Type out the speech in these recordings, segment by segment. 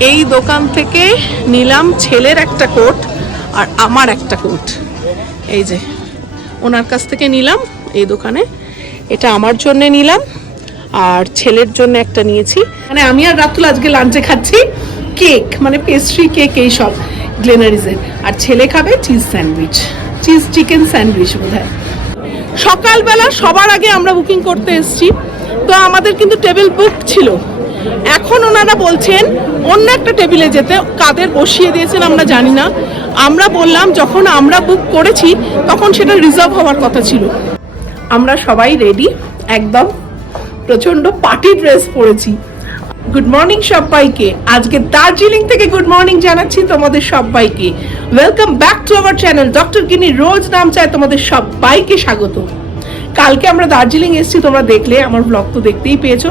এই দোকান থেকে নিলাম ছেলের একটা কোট আর আমার একটা কোট। এই যে, ওনার কাছ থেকে নিলাম এই দোকানে। এটা আমার জন্য নিলাম আর ছেলের জন্য একটা নিয়েছি। মানে আমি আর রাতুল আজকে লাঞ্চে খাচ্ছি কেক মানে পেস্ট্রি কেক এই সব গ্লেনারিজের আর ছেলে খাবে cheese sandwich cheese chicken sandwich বোধ হয় সকালবেলা সবার আগে আমরা বুকিং করতে এসেছি। তো আমাদের কিন্তু টেবিল বুক ছিল। এখন ওনারা বলছেন, অন্য একটা টেবিলে যেতে, কাদের বসিয়ে দিয়েছেন আমরা জানি না। আমরা বললাম, যখন আমরা বুক করেছি, তখন সেটা রিজার্ভ হওয়ার কথা ছিল। আমরা সবাই রেডি একদম প্রচণ্ড পার্টি ড্রেস পরেছি। গুড মর্নিং সবাইকে আজকে দার্জিলিং থেকে গুড মর্নিং জানাচ্ছি তোমাদের সবাইকে welcome back to our channel doctor Ginny Rose নাম চায় তোমাদের সবাইকে স্বাগত। কালকে আমরা দার্জিলিং এসেছি, তোমরা দেখলে, আমার ব্লগ তো দেখতেই পেয়েছ।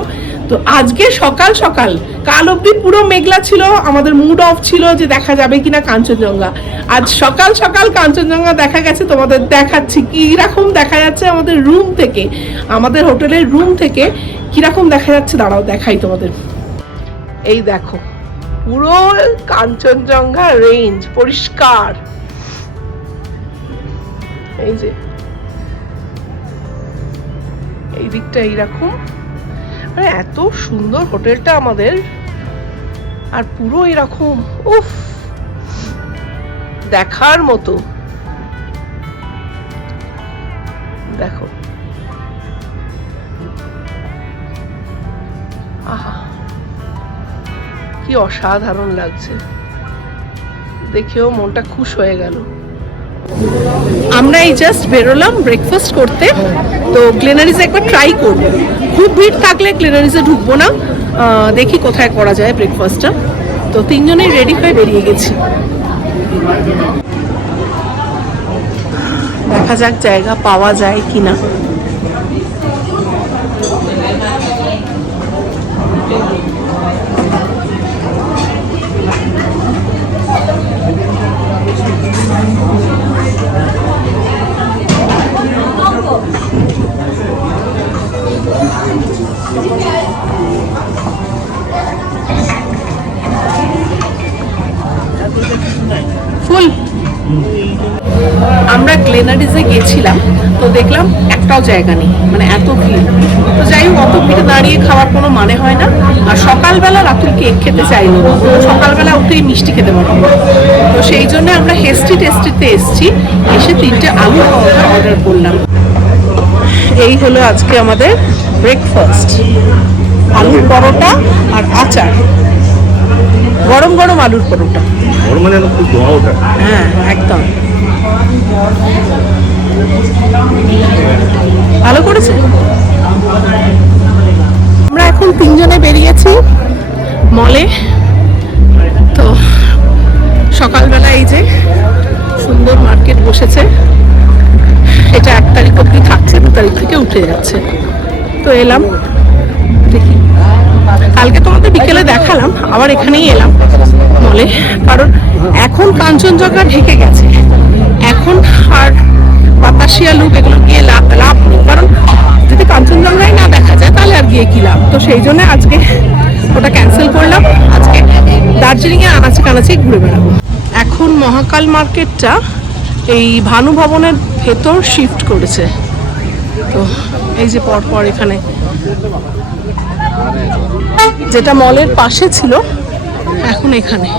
তো আজকে সকাল সকাল, কাল অবধি পুরো মেঘলা ছিল, আমাদের মুড অফ ছিল যে দেখা যাবে কিনা কাঞ্চনজঙ্ঘা। আজ সকাল সকাল কাঞ্চনজঙ্ঘা দেখা গেছে, তোমাদের দেখাচ্ছি কীরকম দেখা যাচ্ছে আমাদের রুম থেকে। আমাদের হোটেলের রুম থেকে কীরকম দেখা যাচ্ছে, দাঁড়াও দেখাই তোমাদের। এই দেখো, পুরো কাঞ্চনজঙ্ঘা রেঞ্জ পরিষ্কার। এই যে, এই দিকটা এইরকম। মানে এত সুন্দর হোটেলটা আমাদের। আর পুরো এরকম, উফ, দেখার মতো। দেখো। আহা, কি অসাধারণ লাগছে। দেখেও মনটা খুশ হয়ে গেল। আমরা এই জাস্ট বেরোলাম ব্রেকফাস্ট করতে। তো গ্লেনারিজে একবার ট্রাই করব। খুব ভিড় থাকলে গ্লেনারিজে ঢুকবো না। দেখি কোথায় করা যায় ব্রেকফাস্টটা তো তিনজনেই রেডি হয়ে বেরিয়ে গেছি। দেখা যাক জায়গা পাওয়া যায় কিনা। গ্লেনারিজে গেছিলাম তো দেখলাম একটাও জায়গা নেই মানে এত ভিড়। তো যাই হোক অত ভিড়ে দাঁড়িয়ে খাওয়ার কোনো মানে হয় না। আর সকালবেলা রাতুল কেক খেতে চাইলো না সকালবেলা উঠেই মিষ্টি খেতে পারব তো সেই জন্য আমরা হেস্টি টেস্টিতে এসেছি এসে তিনটে আলু পরোটা অর্ডার করলাম। এই হলো আজকে আমাদের ব্রেকফাস্ট আলুর পরোটা আর আচার। গরম গরম আলুর পরোটা। মানে খুব হ্যাঁ একদম। ভালো করেছে? আমরা এখন তিনজনে বেরিয়েছি মলে। তো সকালবেলা এই যে সুন্দর মার্কেট বসেছে। এটা এক তারিখ অব্দি থাকছে, দু তারিখ থেকে উঠে যাচ্ছে। তো এলাম। দেখি। কালকে তোমাদের বিকেলে দেখালাম, আবার এখানেই এলাম মলে কারণ এখন কাঞ্চনজঙ্ঘা ঢেকে গেছে। এখন আর বাতাসিয়া লুপ এগুলো গিয়ে লাভ লাভ নেই। কারণ যদি কাঞ্চনজঙ্ঘাই না দেখা যায়, তাহলে আর গিয়ে কি লাভ? তো সেই জন্য আজকে ওটা ক্যান্সেল করলাম। আজকে দার্জিলিংয়ে আনাচে কানাচে ঘুরে বেড়াবো। এখন মহাকাল মার্কেটটা এই ভানু ভবনের ভেতর শিফট করেছে। তো এই যে পরপর এখানে যেটা মলের পাশে ছিল এখন এখানে।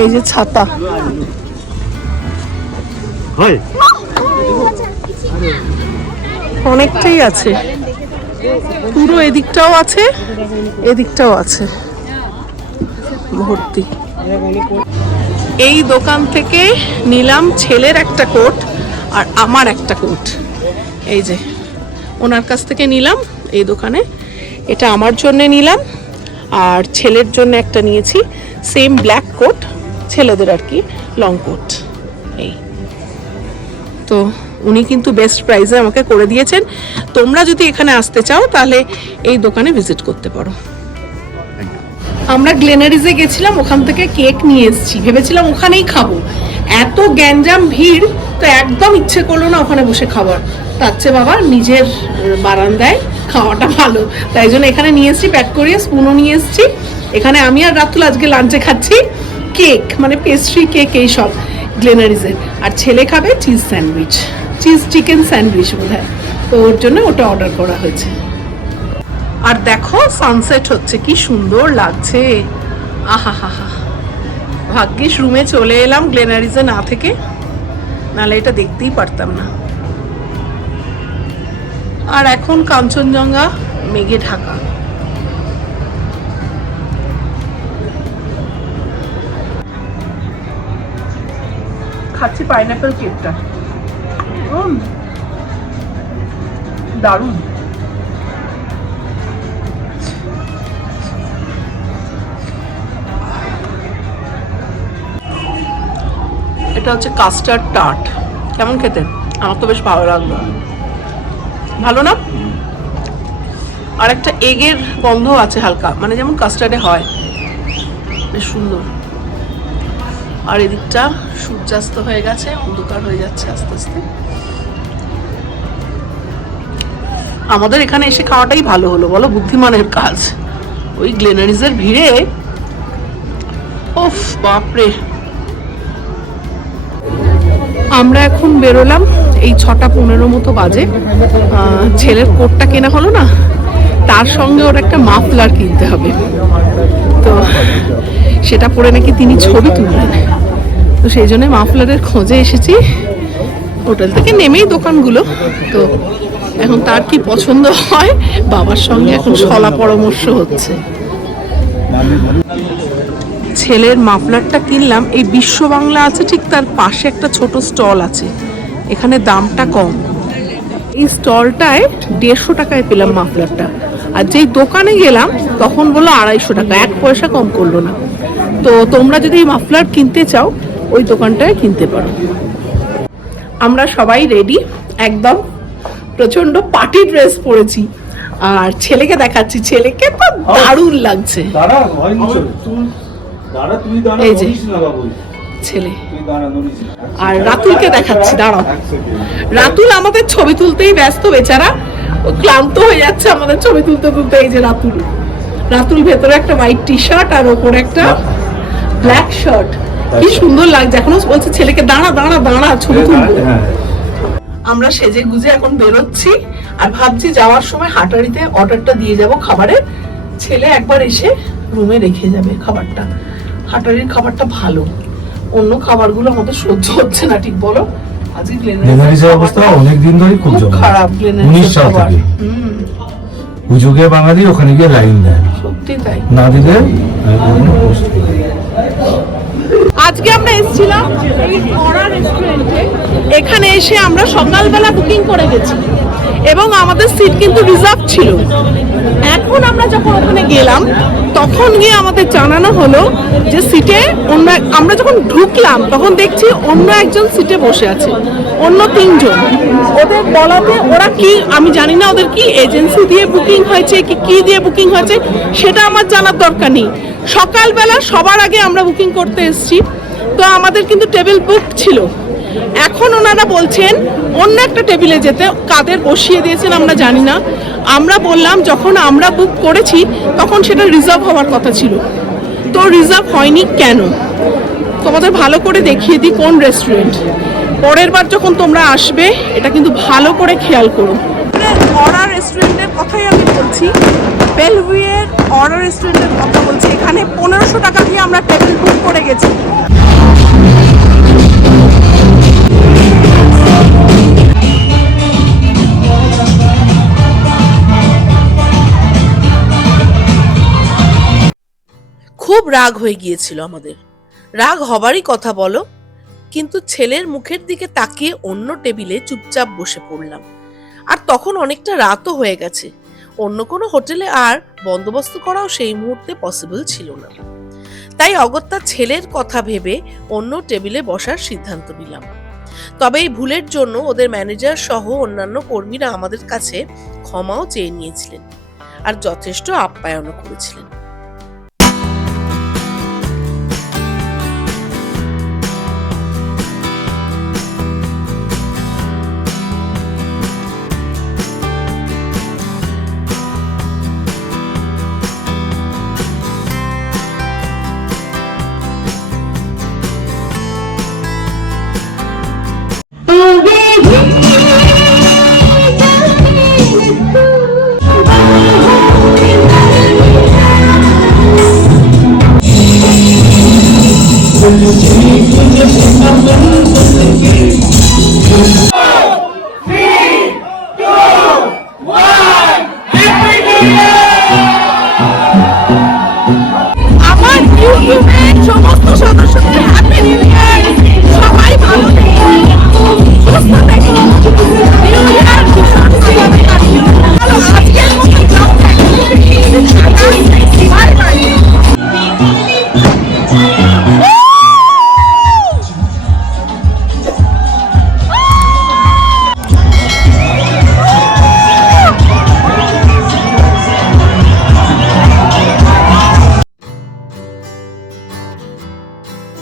এই যে ছাতা। হয়। অনেকটাই আছে। পুরো এদিকটাও আছে এদিকটাও আছে। ভর্তি। এই দোকান থেকে নিলাম ছেলের একটা কোট আর আমার একটা কোট। এই যে, ওনার কাছ থেকে নিলাম এই দোকানে। এটা আমার জন্য নিলাম আর ছেলের জন্য একটা নিয়েছি সেম ব্ল্যাক কোট ছেলেদের আর কি লং কোট এই। তো উনি কিন্তু বেস্ট প্রাইসে আমাকে করে দিয়েছেন। তোমরা যদি এখানে আসতে চাও, তাহলে এই দোকানে ভিজিট করতে পারো। আমরা গ্লেনারিজে গেছিলাম, ওখান থেকে কেক নিয়ে এসেছি। ভেবেছিলাম ওখানেই খাব। এত গ্যাঞ্জাম ভিড়, তো একদম ইচ্ছে করল না ওখানে বসে খাবার তার চেয়ে বাবা নিজের বারান্দায় খাওয়াটা ভালো। তাই জন্য এখানে নিয়ে এসেছি প্যাক করিয়ে স্পুনও নিয়ে এসেছি। এখানে আমি আর রাতুল আজকে লাঞ্চে খাচ্ছি। কেক মানে পেস্ট্রি কেক এইসব গ্লেনারিজের আর ছেলে খাবে cheese sandwich cheese chicken sandwich বোধ তো ওর জন্য ওটা অর্ডার করা হয়েছে। আর দেখো সানসেট হচ্ছে, কি সুন্দর লাগছে। আহা ভাগ্যিস রুমে চলে এলাম গ্লেনারিজে না থেকে। নাহলে এটা দেখতেই পারতাম না। আর এখন কাঞ্চনজঙ্ঘা, মেঘে ঢাকা। খাচ্ছি পাইনাপেল কেকটা এটা হচ্ছে কাস্টার্ড টার্ট কেমন খেতে? আমার তো বেশ ভালো লাগল। ভালো না? আর একটা এগের গন্ধ আছে হালকা মানে যেমন কাস্টার্ডে হয়। বেশ সুন্দর। আর এদিকটা সূর্যাস্ত হয়ে গেছে, অন্ধকার হয়ে যাচ্ছে আস্তে আস্তে। আমাদের এখানে এসে খাওয়াটাই ভালো হলো, বলো বুদ্ধিমানের কাজ। ওই গ্লেনারিজের ভিড়ে ওফ বাপরে। আমরা এখন বেরোলাম, এই ছটা পনেরো মতো বাজে। ছেলের কোটটা কেনা হলো না? তার সঙ্গে ওর একটা মাফলার কিনতে হবে। তো সেটা পরে নাকি তিনি ছবি তুলবেন। তো সেই জন্য মাফলারের খোঁজে এসেছি। হোটেল থেকে নেমেই দোকানগুলো। তো এখন তার কি পছন্দ হয়? বাবার সঙ্গে এখন সলা পরামর্শ হচ্ছে। ছেলের মাফলারটা কিনলাম। এই বিশ্ব বাংলা আছে ঠিক তার পাশে একটা ছোট স্টল আছে। এখানে দামটা কম। এই স্টলটায় দেড়শো টাকায় পেলাম মাফলারটা। আর যেই দোকানে গেলাম তখন বলল আড়াইশো টাকা এক পয়সা কম করল না। তো তোমরা যদি মাফলার কিনতে চাও ওই দোকানটায় কিনতে পারো। আমরা সবাই রেডি একদম প্রচণ্ড পার্টি ড্রেস পরেছি। আর ছেলেকে দেখাচ্ছি ছেলেকে তো দারুণ লাগছে। এই যে। ছেলে। আর রাতুলকে দেখাচ্ছি দাঁড়াও। রাতুল আমাদের ছবি তুলতেই ব্যস্ত বেচারা ক্লান্ত হয়ে যাচ্ছে আমাদের ছবি তুলতে তুলতে এই যে রাতুল। রাতুল ভেতরে একটা হোয়াইট টি শার্ট আর ওপরে একটা ব্ল্যাক শার্ট কি সুন্দর লাগছে। এখনও বলছে ছেলেকে দাঁড়া দাঁড়া দাঁড়া ছবি তুলবো। হ্যাঁ আমরা সেজে গুজে এখন বেরোচ্ছি আর ভাবছি যাওয়ার সময় হাটারিতে অর্ডারটা দিয়ে যাব খাবারের। ছেলে একবার এসে রুমে রেখে যাবে খাবারটা। হাটারির খাবারটা ভালো। অন্য খাবারগুলো আমাদের সহ্য হচ্ছে না ঠিক বলো? গ্লেনারিসের অবস্থা অনেক দিন ধরেই খুব খারাপ উনিশ সাল থেকে। পুজোকে বাঙালি ওখানে গিয়ে লাইন দেয়। সত্যি না দিলে। আজকে আমরা এসেছিলাম এই ধরা রেস্টুরেন্টে এখানে এসে আমরা সকালবেলা বুকিং করে গেছি। এবং আমাদের সিট কিন্তু রিজার্ভ ছিল। এখন আমরা যখন ওখানে গেলাম তখন গিয়ে আমাদের জানানো হলো যে সিটে অন্য আমরা যখন ঢুকলাম, তখন দেখছি অন্য একজন সিটে বসে আছে, অন্য তিনজন। ওদের বলাতে ওরা কি, আমি জানি না ওদের কি এজেন্সি দিয়ে বুকিং হয়েছে, কি কি দিয়ে বুকিং হয়েছে, সেটা আমার জানার দরকার নেই। সকালবেলা সবার আগে আমরা বুকিং করতে এসেছি। তো আমাদের কিন্তু টেবিল বুক ছিল। এখন ওনারা বলছেন, অন্য একটা টেবিলে যেতে কাদের বসিয়ে দিয়েছেন আমরা জানি না। আমরা বললাম, যখন আমরা বুক করেছি, তখন সেটা রিজার্ভ হওয়ার কথা ছিল। তো রিজার্ভ হয়নি কেন? তোমাদের ভালো করে দেখিয়ে দিই কোন রেস্টুরেন্ট পরের বার যখন তোমরা আসবে, এটা কিন্তু ভালো করে খেয়াল করো। অর্ডার রেস্টুরেন্টের কথাই আমি বলছি। বেলভিয়ের অর্ডার রেস্টুরেন্টের রাগ হয়ে গিয়েছিল আমাদের। রাগ হবারই কথা বলো, কিন্তু ছেলের মুখের দিকে তাকিয়ে অন্য টেবিলে চুপচাপ বসে পড়লাম। আর তখন অনেকটা রাতও হয়ে গেছে। অন্য কোনো হোটেলে আর বন্দোবস্ত করাও সেই মুহূর্তে পসিবল ছিল না। তাই অগত্যা ছেলের কথা ভেবে অন্য টেবিলে বসার সিদ্ধান্ত নিলাম। তবে এই ভুলের জন্য ওদের ম্যানেজার সহ অন্যান্য কর্মীরা আমাদের কাছে ক্ষমাও চেয়ে নিয়েছিলেন আর যথেষ্ট আপ্যায়নও করেছিলেন।